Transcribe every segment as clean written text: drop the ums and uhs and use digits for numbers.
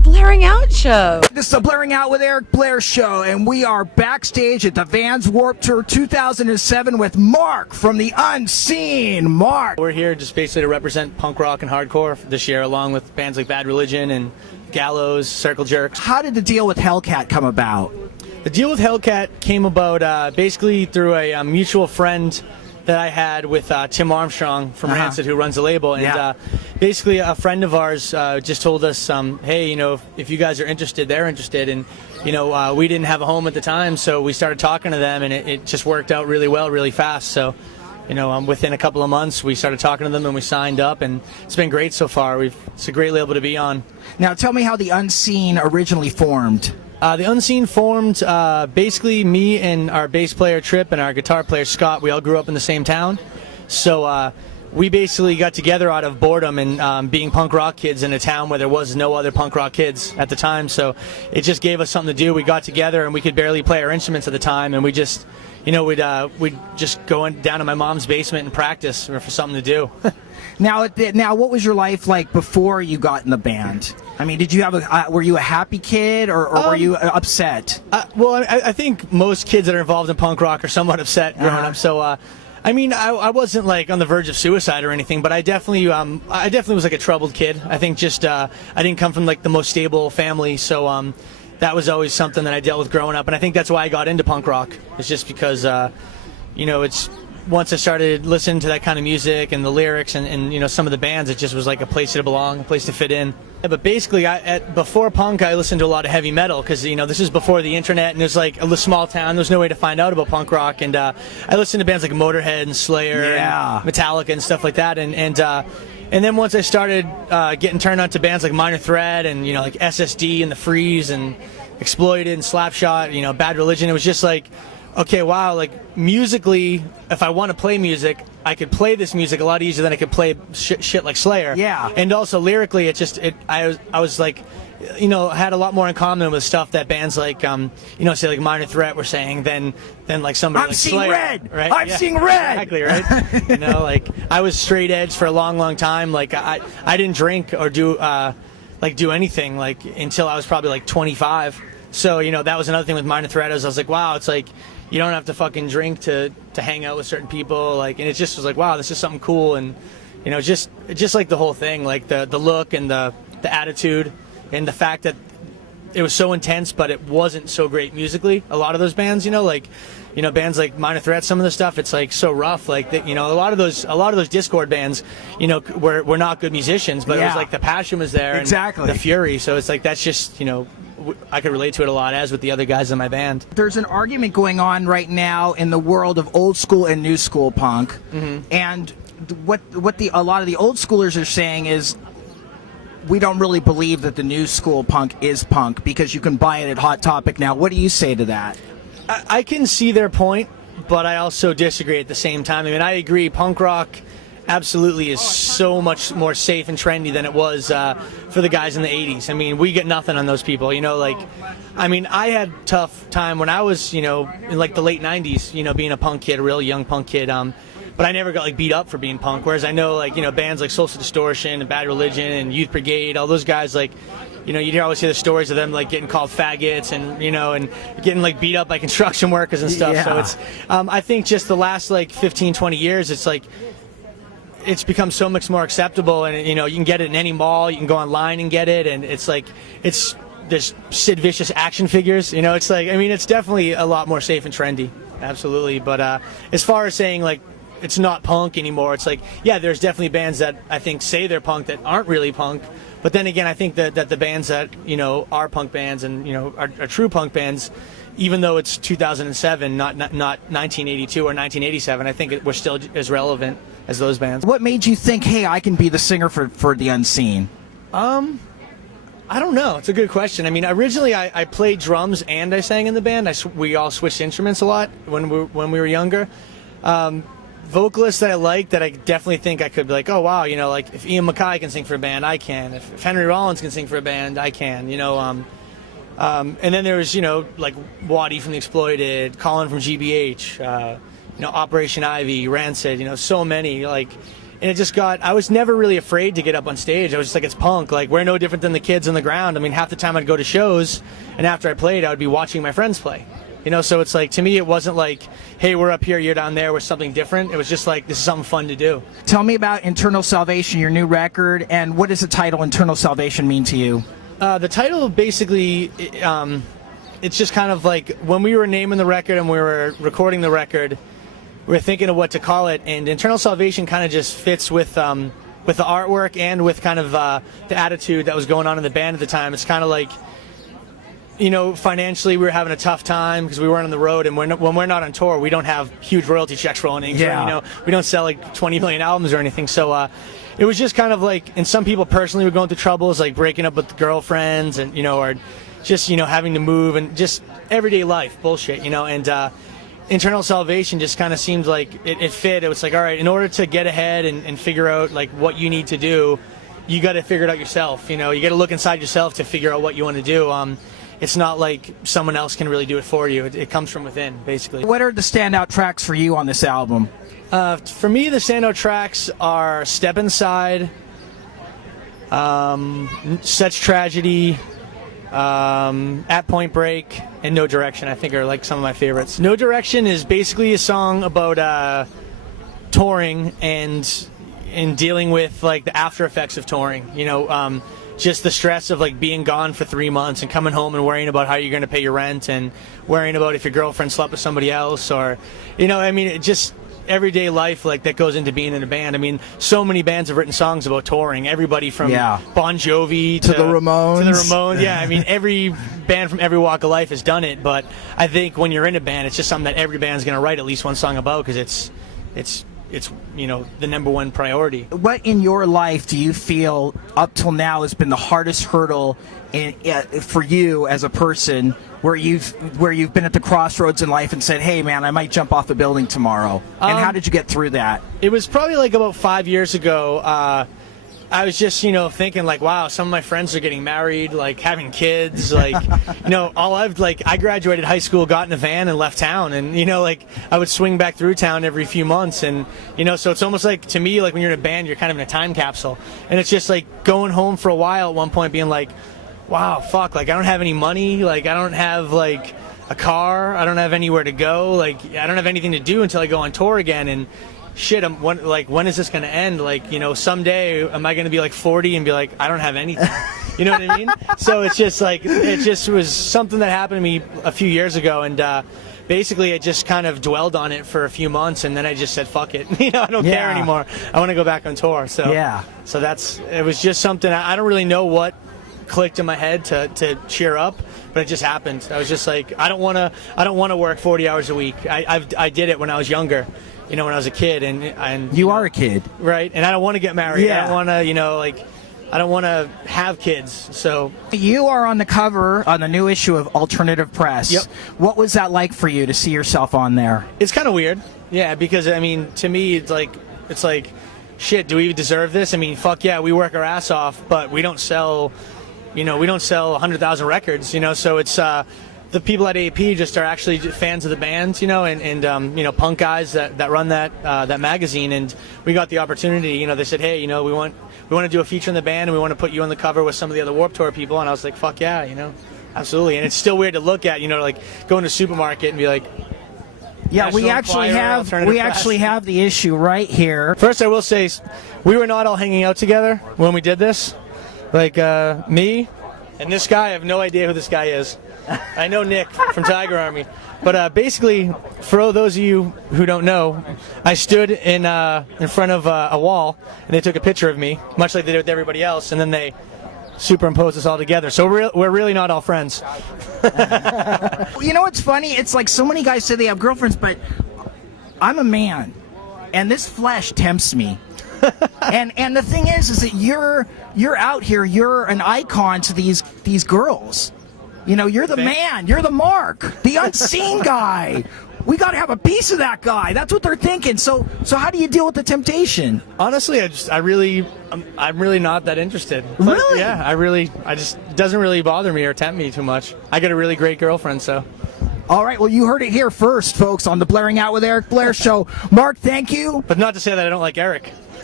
Blaring Out Show. This is the Blaring Out with Eric Blair show, and we are backstage at the Vans Warped Tour 2007 with Mark from the Unseen. Mark. We're here just basically to represent punk rock and hardcore this year, along with bands like Bad Religion and Gallows, Circle Jerks. How did the deal with Hellcat come about? The deal with Hellcat came about basically through a mutual friend that I had with Tim Armstrong from Rancid, who runs the label, and basically a friend of ours just told us, hey, you know, if you guys are interested, they're interested, and you know, we didn't have a home at the time, so we started talking to them, and it just worked out really well, really fast. So, you know, within a couple of months, we started talking to them, and we signed up, and it's been great so far. It's a great label to be on. Now, tell me how the Unseen originally formed. The Unseen formed basically me and our bass player Trip and our guitar player Scott. We all grew up in the same town, so we basically got together out of boredom and being punk rock kids in a town where there was no other punk rock kids at the time. So it just gave us something to do. We got together and we could barely play our instruments at the time, and we just, you know, we'd just go down to my mom's basement and practice for something to do. Now, what was your life like before you got in the band? I mean, did you have were you a happy kid, or were you upset? Well, I think most kids that are involved in punk rock are somewhat upset growing up. So, I mean, I wasn't like on the verge of suicide or anything, but I definitely was like a troubled kid. I think just I didn't come from like the most stable family, so that was always something that I dealt with growing up, and I think that's why I got into punk rock. It's just because you know, it's once I started listening to that kind of music and the lyrics and you know, some of the bands, it just was like a place to belong, a place to fit in. But basically, before punk, I listened to a lot of heavy metal because, you know, this is before the internet, and there's like a small town. There's no way to find out about punk rock, and I listened to bands like Motorhead and Slayer and Metallica and stuff like that. And then once I started getting turned on to bands like Minor Threat and, you know, like SSD and The Freeze and Exploited and Slapshot, you know, Bad Religion, it was just like, okay, wow, like musically, if I want to play music, I could play this music a lot easier than I could play shit like Slayer. Yeah. And also lyrically, I was like, you know, had a lot more in common with stuff that bands like, you know, say like Minor Threat were saying than like somebody like Slayer. I'm seeing red. Exactly, right? You know, like I was straight edge for a long, long time. Like I didn't drink or do anything like until I was probably like 25. So, you know, that was another thing with Minor Threat. I was like, wow, it's like, you don't have to fucking drink to hang out with certain people, like, and it just was like, wow, this is something cool, and you know, just like the whole thing, like the look and the attitude and the fact that it was so intense, but it wasn't so great musically. A lot of those bands, you know, like, you know, bands like Minor Threat, some of the stuff, it's like so rough, like you know, a lot of those Discord bands, you know, were not good musicians, but it was like the passion was there, and the fury. So it's like that's just, you know, I could relate to it a lot, as with the other guys in my band. There's an argument going on right now in the world of old school and new school punk, and what a lot of the old schoolers are saying is, we don't really believe that the new school punk is punk because you can buy it at Hot Topic now. What do you say to that? I can see their point, but I also disagree at the same time. I mean, I agree, punk rock absolutely is so much more safe and trendy than it was for the guys in the 80s. I mean, we get nothing on those people, you know, like, I mean, I had a tough time when I was, you know, in like the late 90s, you know, being a punk kid, a real young punk kid, but I never got like beat up for being punk, whereas I know, like, you know, bands like Social Distortion and Bad Religion and Youth Brigade, all those guys, like, you know, you always hear the stories of them like getting called faggots and, you know, and getting like beat up by construction workers and stuff. So it's I think just the last like 15, 20 years, it's like it's become so much more acceptable, and you know, you can get it in any mall, you can go online and get it, and it's like there's Sid Vicious action figures, you know, it's like, I mean, it's definitely a lot more safe and trendy, absolutely. But as far as saying like it's not punk anymore, it's like, yeah, there's definitely bands that I think say they're punk that aren't really punk, but then again, I think that the bands that, you know, are punk bands and, you know, are true punk bands, even though it's 2007, not 1982 or 1987, I think we're still as relevant as those bands. What made you think, hey, I can be the singer for the Unseen? I don't know. It's a good question. I mean, originally I played drums and I sang in the band. We all switched instruments a lot when we were younger. Vocalists that I like, that I definitely think I could be like, oh wow, you know, like if Ian MacKaye can sing for a band, I can. If Henry Rollins can sing for a band, I can. You know, and then there was, you know, like Waddy from the Exploited, Colin from GBH, you know, Operation Ivy, Rancid, you know, so many, like, And it just got, I was never really afraid to get up on stage. I was just like, it's punk. Like, we're no different than the kids on the ground. I mean, half the time I'd go to shows, and after I played, I would be watching my friends play. You know, so it's like, to me, it wasn't like, hey, we're up here, you're down there with something different. It was just like, this is something fun to do. Tell me about Internal Salvation, your new record, and what does the title Internal Salvation mean to you? The title basically, it's just kind of like, when we were naming the record and we were recording the record, we were thinking of what to call it, and Internal Salvation kind of just fits with the artwork and with kind of the attitude that was going on in the band at the time. It's kind of like, you know, financially we were having a tough time because we weren't on the road, and when we're not on tour, we don't have huge royalty checks rolling in. Yeah. You know, we don't sell like 20 million albums or anything. So it was just kind of like, and some people personally were going through troubles like breaking up with girlfriends, and you know, or just, you know, having to move and just everyday life bullshit, you know, and Internal Salvation just kind of seemed like it fit. It was like, all right, in order to get ahead and figure out like what you need to do, you got to figure it out yourself. You know, you got to look inside yourself to figure out what you want to do. It's not like someone else can really do it for you. It comes from within, basically. What are the standout tracks for you on this album? For me, the standout tracks are Step Inside, Such Tragedy, At Point Break, and No Direction, I think, are like some of my favorites. No Direction is basically a song about touring and dealing with like the after effects of touring. You know, just the stress of like being gone for 3 months and coming home and worrying about how you're going to pay your rent and worrying about if your girlfriend slept with somebody else, or, you know, I mean, it just everyday life like that goes into being in a band. I mean, so many bands have written songs about touring. Everybody from Bon Jovi to the Ramones. Yeah, I mean, every band from every walk of life has done it. But I think when you're in a band, it's just something that every band's going to write at least one song about, because it's you know, the number one priority. What in your life do you feel up till now has been the hardest hurdle for you as a person, where you've been at the crossroads in life and said, hey man, I might jump off a building tomorrow? And how did you get through that? It was probably like about 5 years ago. I was just, you know, thinking like, wow, some of my friends are getting married, like having kids, like, you know, I graduated high school, got in a van and left town, and, you know, like I would swing back through town every few months, and, you know, so it's almost like, to me, like when you're in a band, you're kind of in a time capsule, and it's just like going home for a while at one point being like, wow, fuck, like I don't have any money, like I don't have like a car, I don't have anywhere to go, like I don't have anything to do until I go on tour again, and shit, when is this going to end? Like, you know, someday am I going to be like 40 and be like, I don't have anything? You know what I mean? So it's just like, it just was something that happened to me a few years ago, and basically I just kind of dwelled on it for a few months, and then I just said, fuck it. You know, I don't care anymore. I want to go back on tour. So it was just something, I don't really know what clicked in my head to cheer up, but it just happened. I was just like, I don't want to work 40 hours a week. I did it when I was younger. You know, when I was a kid, and you are a kid, right? And I don't want to get married. I don't want to, you know, like, I don't want to have kids. So you are on the cover on the new issue of Alternative Press. Yep. What was that like for you to see yourself on there? It's kind of weird, yeah, because I mean, to me, it's like, shit, do we deserve this? I mean, fuck yeah, we work our ass off, but we don't sell, you know, 100,000 records, you know, so it's the people at AP just are actually fans of the band, you know, and you know, punk guys that run that magazine, and we got the opportunity. You know, they said, hey, you know, we want to do a feature in the band, and we want to put you on the cover with some of the other Warped Tour people. And I was like, fuck yeah, you know, absolutely. And it's still weird to look at, you know, like going to a supermarket and be like, yeah, we actually have the issue right here. First, I will say, we were not all hanging out together when we did this. Like me and this guy, I have no idea who this guy is. I know Nick from Tiger Army, but basically, for those of you who don't know, I stood in front of a wall, and they took a picture of me, much like they did with everybody else, and then they superimposed us all together. So we're really not all friends. You know what's funny? It's like so many guys say they have girlfriends, but I'm a man, and this flesh tempts me. and the thing is that you're out here, you're an icon to these girls. You know, you're the man, you're the mark, the unseen guy. We got to have a piece of that guy. That's what they're thinking. So how do you deal with the temptation? Honestly, I'm really not that interested. Really? Yeah, it doesn't really bother me or tempt me too much. I got a really great girlfriend, so. All right, well, you heard it here first, folks, on the Blairing Out with Eric Blair show. Mark, thank you. But not to say that I don't like Eric.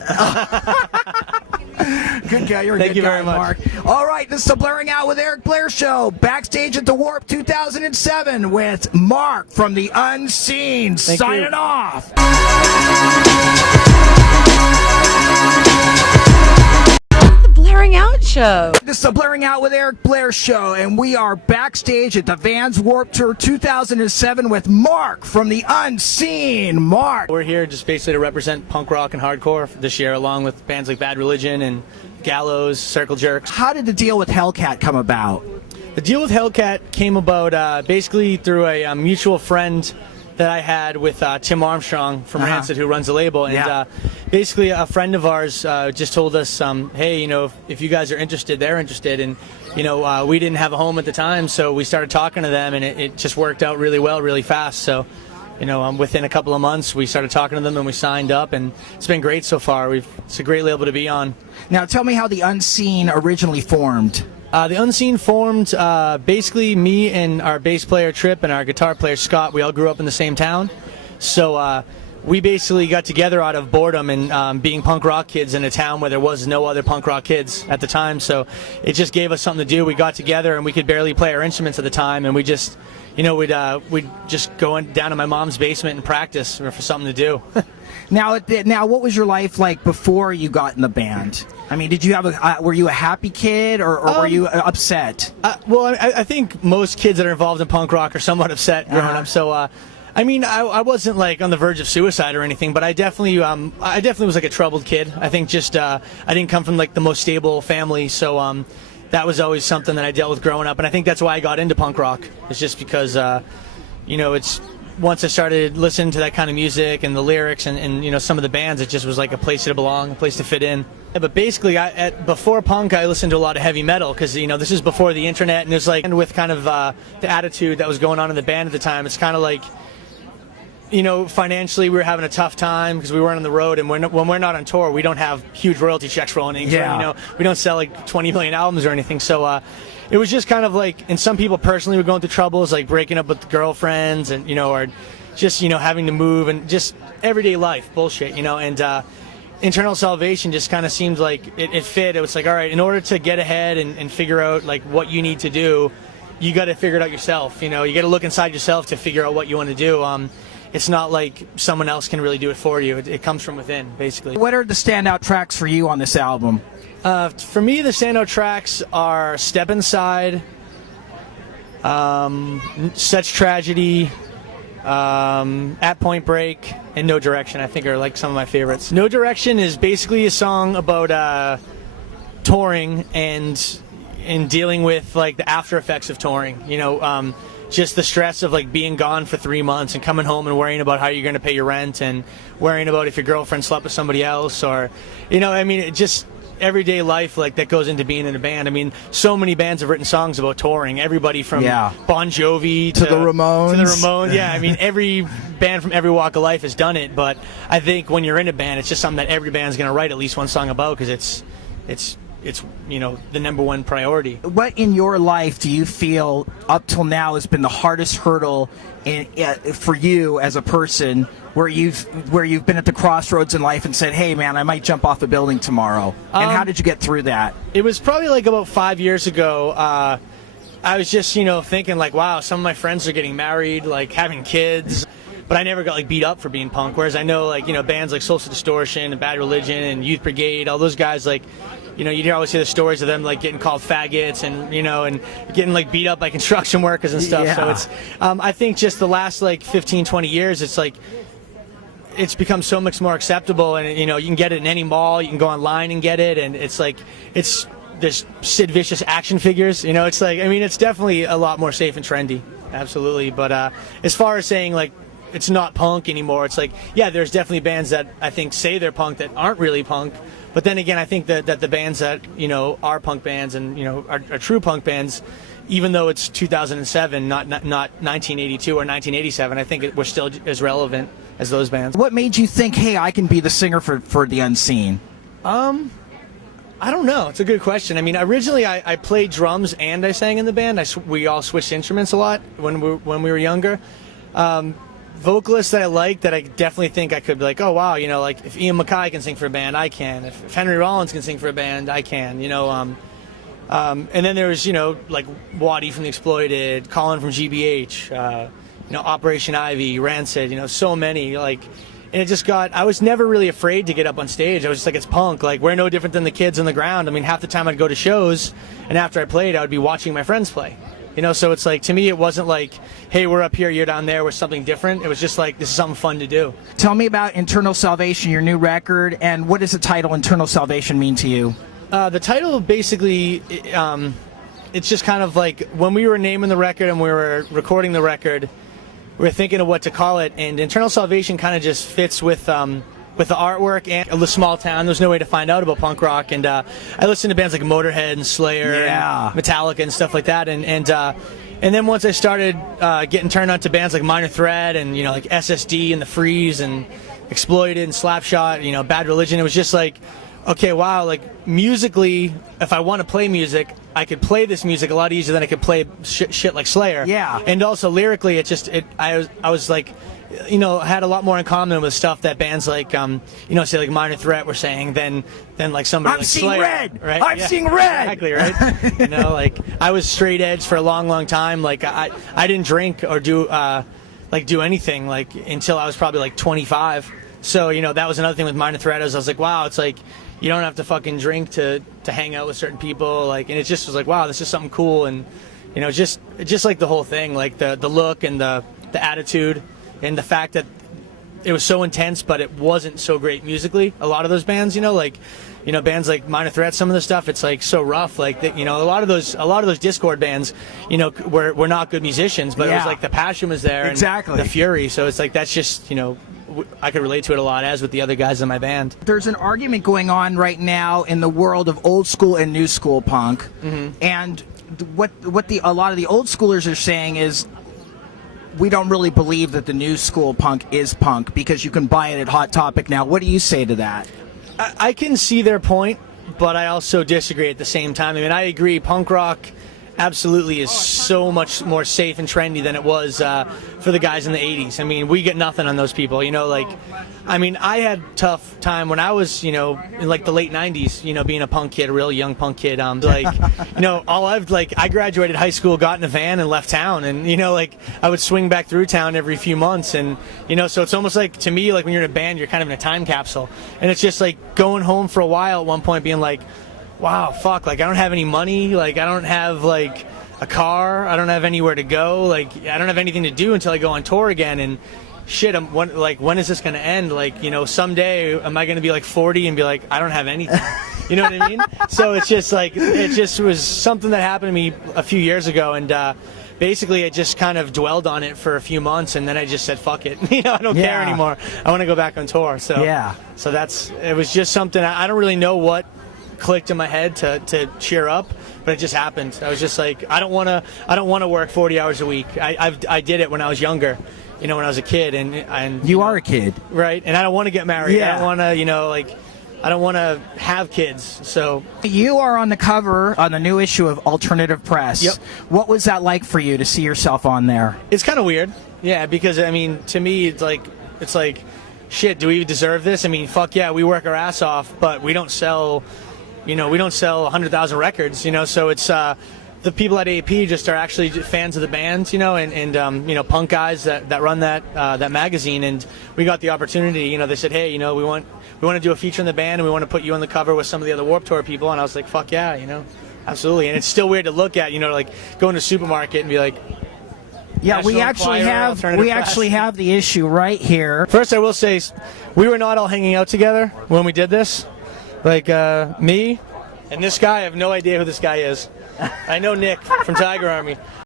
Good guy. You're a Thank good you guy, very much. Mark. All right, this is the Blairing Out with Eric Blair show, backstage at the Warp 2007 with Mark from the Unseen. Thank Signing you. off. The Blairing Out Show. This is the Blairing Out with Eric Blair show, and we are backstage at the Vans Warp Tour 2007 with Mark from the Unseen. Mark. We're here just basically to represent punk rock and hardcore this year, along with bands like Bad Religion and Gallows, Circle Jerks. How did the deal with Hellcat come about? The deal with Hellcat came about basically through a mutual friend that I had with Tim Armstrong from Rancid, who runs the label. And basically a friend of ours just told us, hey, you know, if you guys are interested, they're interested. And, you know, we didn't have a home at the time, so we started talking to them, and it just worked out really well, really fast. So, you know, within a couple of months, we started talking to them, and we signed up, and it's been great so far. It's a great label to be on. Now, tell me how the Unseen originally formed. The Unseen formed basically me and our bass player Trip and our guitar player Scott. We all grew up in the same town, so we basically got together out of boredom and being punk rock kids in a town where there was no other punk rock kids at the time. So it just gave us something to do. We got together and we could barely play our instruments at the time, and we just, you know, we'd just go down to my mom's basement and practice for something to do. Now, what was your life like before you got in the band? I mean, did you have were you a happy kid, or were you upset? Well, I think most kids that are involved in punk rock are somewhat upset growing up. So, I mean, I wasn't like on the verge of suicide or anything, but I definitely was like a troubled kid. I think just I didn't come from like the most stable family, so that was always something that I dealt with growing up, and I think that's why I got into punk rock. It's just because you know, it's once I started listening to that kind of music and the lyrics and you know, some of the bands, it just was like a place to belong, a place to fit in. Yeah, but basically, before punk, I listened to a lot of heavy metal because, you know, this is before the internet, and it was like, and with kind of the attitude that was going on in the band at the time, it's kind of like, you know, financially we were having a tough time because we weren't on the road, and when we're not on tour, we don't have huge royalty checks rolling in. Yeah. You know, we don't sell like 20 million albums or anything, so it was just kind of like, and some people personally were going through troubles like breaking up with girlfriends, and, you know, or just, you know, having to move, and just everyday life bullshit, you know. And Internal Salvation just kind of seemed like it fit. It was like, all right, in order to get ahead and figure out like what you need to do, you got to figure it out yourself. You know, you got to look inside yourself to figure out what you want to do. It's not like someone else can really do it for you. It comes from within, basically. What are the standout tracks for you on this album? For me, the standout tracks are Step Inside, Such Tragedy, At Point Break, and No Direction, I think, are like some of my favorites. No Direction is basically a song about touring and dealing with like the after effects of touring. You know, just the stress of like being gone for 3 months and coming home and worrying about how you're going to pay your rent, and worrying about if your girlfriend slept with somebody else, or, you know, I mean, it just everyday life like that goes into being in a band. I mean, so many bands have written songs about touring. Everybody from Bon Jovi to the Ramones. Yeah, I mean, every band from every walk of life has done it. But I think when you're in a band, it's just something that every band's going to write at least one song about, because it's you know, the number one priority. What in your life do you feel up till now has been the hardest hurdle for you as a person, where you've been at the crossroads in life and said, hey man, I might jump off a building tomorrow? And how did you get through that? It was probably like about 5 years ago. I was just, you know, thinking like, wow, some of my friends are getting married, like having kids, but I never got like beat up for being punk. Whereas I know, like, you know, bands like Social Distortion and Bad Religion and Youth Brigade, all those guys, like, you know, you always hear the stories of them like getting called faggots and, you know, and getting like beat up by construction workers and stuff. Yeah. So it's, I think just the last like 15, 20 years, it's like, it's become so much more acceptable, and, you know, you can get it in any mall, you can go online and get it, and it's like, there's Sid Vicious action figures, you know, it's like, I mean, it's definitely a lot more safe and trendy, absolutely. But as far as saying like it's not punk anymore, it's like, yeah, there's definitely bands that I think say they're punk that aren't really punk. But then again, I think that the bands that, you know, are punk bands and, you know, are true punk bands, even though it's 2007, not 1982 or 1987, I think we're still as relevant as those bands. What made you think, hey, I can be the singer for the Unseen? I don't know. It's a good question. I mean, originally I played drums and I sang in the band. We all switched instruments a lot when we were younger. vocalists that I like that I definitely think I could be like, oh wow, you know, like if Ian MacKaye can sing for a band, I can. If Henry Rollins can sing for a band, I can. You know, and then there was, you know, like Waddy from The Exploited, Colin from GBH, you know, Operation Ivy, Rancid, you know, so many, like, and it just got, I was never really afraid to get up on stage. I was just like, it's punk, like, we're no different than the kids on the ground. I mean, half the time I'd go to shows, and after I played, I would be watching my friends play. You know, so it's like, to me, it wasn't like, hey, we're up here, you're down there, we're something different. It was just like, this is something fun to do. Tell me about Internal Salvation, your new record, and what does the title Internal Salvation mean to you? The title basically, it's just kind of like when we were naming the record and we were recording the record, we were thinking of what to call it, and Internal Salvation kind of just fits with the artwork and the small town. There's no way to find out about punk rock, and I listened to bands like Motorhead and Slayer and Metallica and stuff like that, and then once I started getting turned on to bands like Minor Threat and, you know, like SSD and The Freeze and Exploited and Slapshot, you know, Bad Religion, it was just like, okay, wow, like musically, if I want to play music, I could play this music a lot easier than I could play shit like Slayer. Yeah. And also lyrically, I was like, you know, had a lot more in common with stuff that bands like, you know, say like Minor Threat were saying than like somebody like Slayer. I'm seeing red. Exactly, right? You know, like I was straight edge for a long time. Like I didn't drink or do anything like until I was probably like 25. So, you know, that was another thing with Minor Threat. I was like, wow, it's like, you don't have to fucking drink to hang out with certain people, like, and it just was like, wow, this is something cool, and, you know, just like the whole thing, like the look and the attitude and the fact that it was so intense, but it wasn't so great musically. A lot of those bands, you know, like, you know, bands like Minor Threat, some of the stuff, it's like so rough, like you know, a lot of those Discord bands, you know, were not good musicians, but it was like the passion was there, exactly, and the fury. So it's like that's just, you know, I could relate to it a lot, as with the other guys in my band. There's an argument going on right now in the world of old school and new school punk, and what a lot of the old schoolers are saying is, we don't really believe that the new school punk is punk because you can buy it at Hot Topic now. What do you say to that? I can see their point, but I also disagree at the same time. I mean, I agree, punk rock absolutely is so much more safe and trendy than it was for the guys in the 80s. I mean, we get nothing on those people, you know, like, I mean, I had a tough time when I was, you know, in like the late 90s, you know, being a punk kid, a real young punk kid, like, you know, I graduated high school, got in a van and left town, and, you know, like, I would swing back through town every few months, and, you know, so it's almost like, to me, like, when you're in a band, you're kind of in a time capsule, and it's just like going home for a while at one point being like, wow, fuck, like, I don't have any money, like, I don't have, like, a car, I don't have anywhere to go, like, I don't have anything to do until I go on tour again, and shit, when is this going to end? Like, you know, someday, am I going to be, like, 40 and be like, I don't have anything? You know what I mean? So it's just, like, it just was something that happened to me a few years ago, and basically I just kind of dwelled on it for a few months, and then I just said, fuck it. You know, I don't care anymore. I want to go back on tour. So, so it was just something, I don't really know what clicked in my head to cheer up, but it just happened. I was just like, I don't want to work 40 hours a week. I did it when I was younger, you know, when I was a kid, and you are a kid, right? And I don't want to get married. I don't want to, you know, like, I don't want to have kids. So you are on the cover on the new issue of Alternative Press. Yep. What was that like for you to see yourself on there? It's kind of weird, yeah, because I mean, to me, it's like, shit, do we deserve this? I mean, fuck yeah, we work our ass off, but we don't sell. You know, we don't sell 100,000 records, you know, so it's the people at AP just are actually fans of the band, you know, and you know, punk guys that run that magazine, and we got the opportunity, you know, they said, hey, you know, we want to do a feature in the band, and we want to put you on the cover with some of the other Warped Tour people, and I was like, fuck yeah, you know, absolutely. And it's still weird to look at, you know, like go into a supermarket and be like, yeah, we actually have the issue right here. First, I will say, we were not all hanging out together when we did this. Like, me and this guy, I have no idea who this guy is. I know Nick from Tiger Army.